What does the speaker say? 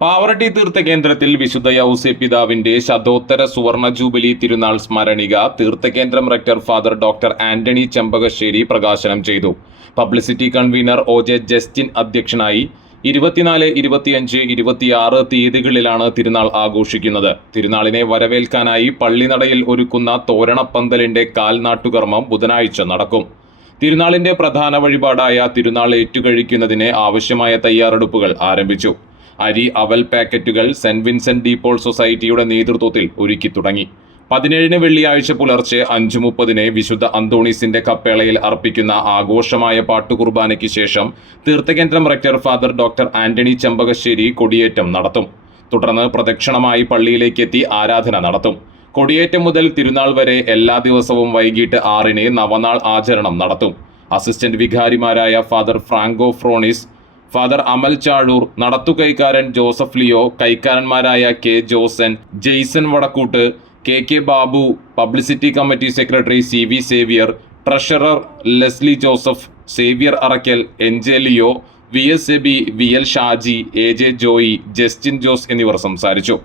പാവറട്ടി തീർത്ഥകേന്ദ്രത്തിൽ വിശുദ്ധ യൗസേ പിതാവിന്റെ ശതോത്തര സുവർണ ജൂബിലി തിരുനാൾ സ്മരണിക തീർത്ഥകേന്ദ്രം rector Father Doctor Antony Chempakassery പ്രകാശനം ചെയ്തു. Publicity convener ഒ.ജെ. ജസ്റ്റിൻ അധ്യക്ഷനായി. 24, 25, 26 തീയതികളിലാണ് തിരുനാൾ ആഘോഷിക്കുന്നത്. തിരുനാളിനെ വരവേൽക്കാനായി പള്ളിനടയിൽ ഒരുക്കുന്ന തോരണപ്പന്തലിന്റെ കാൽനാട്ടുകർമ്മം ബുധനാഴ്ച നടക്കും. തിരുനാളിന്റെ പ്രധാന വഴിപാടായ തിരുനാൾ ഏറ്റുകഴിക്കുന്നതിന് ആവശ്യമായ തയ്യാറെടുപ്പുകൾ ആരംഭിച്ചു. അരി, അവൽ പാക്കറ്റുകൾ സെന്റ് വിൻസെന്റ് ഡി പോൾ സൊസൈറ്റിയുടെ നേതൃത്വത്തിൽ ഒരുക്കി തുടങ്ങി. 17 വെള്ളിയാഴ്ച പുലർച്ചെ 5:30 വിശുദ്ധ അന്തോണീസിന്റെ കപ്പേളയിൽ അർപ്പിക്കുന്ന ആഘോഷമായ പാട്ടുകുർബാനയ്ക്ക് ശേഷം തീർത്ഥകേന്ദ്രം rector Father Doctor Antony Chempakassery കൊടിയേറ്റം നടത്തും. തുടർന്ന് പ്രദക്ഷിണമായി പള്ളിയിലേക്കെത്തി ആരാധന നടത്തും. കൊടിയേറ്റം മുതൽ തിരുനാൾ വരെ എല്ലാ ദിവസവും വൈകിട്ട് 6 നവനാൾ ആചരണം നടത്തും. അസിസ്റ്റന്റ് വികാരിമാരായ ഫാദർ ഫ്രാങ്കോ ഫ്രോണിസ്, ഫാദർ അമൽ ചാഴൂർ, നടത്തുകൈക്കാരൻ ജോസഫ് ലിയോ, കൈക്കാരന്മാരായ K Joson, Jaison Vadakkoot, K Babu, publicity committee secretary CV Xavier, treasurer Leslie Joseph, Xavier Arakkal, NJ Leo, VS Eby, VL Shaji, AJ Joy, Justin Jose എന്നിവർ സംസാരിച്ചു.